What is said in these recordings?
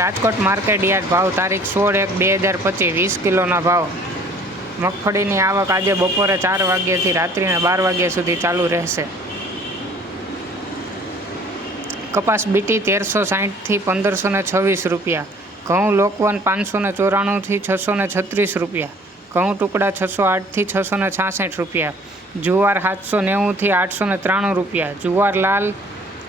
Rajkot market yard ભાવ તારીખ 16/1/2025 20 કિલોના ભાવ. મગફળીની આવક આજે બપોરે 4 વાગ્યાથી રાત્રિના 12 વાગ્યા સુધી ચાલુ રહેશે. કપાસ બીટી 1360 થી 1526 રૂપિયા. ઘઉં લોકવન 594 થી 636 રૂપિયા. ઘઉં ટુકડા 608 થી 666 રૂપિયા. જુવાર 790 થી 893 રૂપિયા. જુવાર લાલ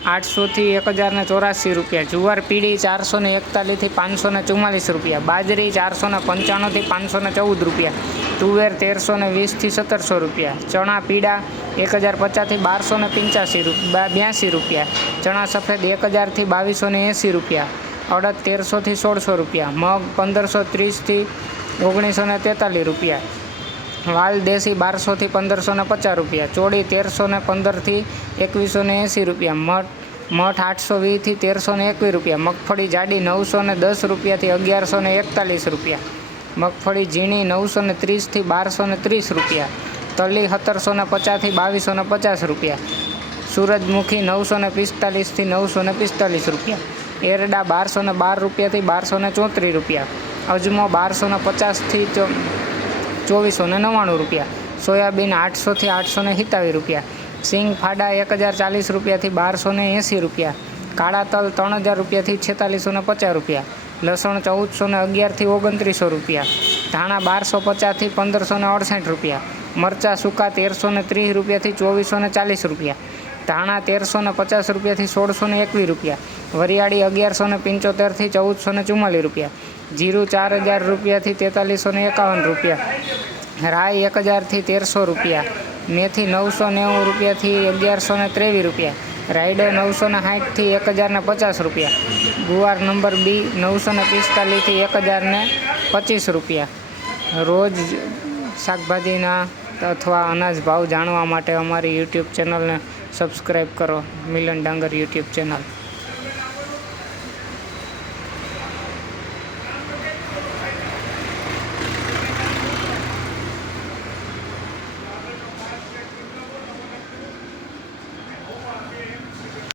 800 થી 1084 રૂપિયા. જુવાર પીળી 441 થી 544 રૂપિયા. બાજરી 495 થી 514 રૂપિયા. તુવેર 1320 થી 1700 રૂપિયા. ચણા પીળા 1050 થી 1282 રૂપિયા. ચણા સફેદ 1000 થી 2280 રૂપિયા. અડદ 1300 થી 1600 રૂપિયા. મગ 1530 થી 1943 રૂપિયા. વાલ દેશી 1200 થી 1550 રૂપિયા. ચોળી 1315 થી 2180 રૂપિયા. મઠ 820 થી 1321 રૂપિયા. મગફળી જાડી 910 રૂપિયાથી 1141 રૂપિયા. મગફળી ઝીણી 930 થી 1230 રૂપિયા. તલી 1750 થી 2250 રૂપિયા. સૂરજમુખી 945 થી 945 રૂપિયા. એરડા 1212 રૂપિયાથી 1234 રૂપિયા. અજમો 1250 થી 2499 રૂપિયા. સોયાબીન 800 થી 870 રૂપિયા. સિંગ ફાડા 1040 રૂપિયાથી 1280 રૂપિયા. કાળા તલ 3000 રૂપિયાથી 4650 રૂપિયા. લસણ 1411 થી 2900 રૂપિયા. ધાણા 1250 થી 1568 રૂપિયા. મરચાં સૂકા 1330 રૂપિયાથી 2440 રૂપિયા. ધાણા 1350 રૂપિયાથી 1621 રૂપિયા. વરિયાળી 1175 થી 1444 રૂપિયા. જીરું 4000 રૂપિયાથી 4351 રૂપિયા. રાઈ 1000 થી 1300 રૂપિયા. મેથી 990 રૂપિયાથી 1123 રૂપિયા. રાયડો 960 થી 1050 રૂપિયા. ગુવાર નંબર બી 945 થી 1025 રૂપિયા. રોજ શાકભાજીના અથવા અનાજ ભાવ જાણવા માટે અમારી યુટ્યુબ ચેનલને સબસ્ક્રાઈબ કરો. મિલન ડાંગર યુટ્યુબ ચેનલ.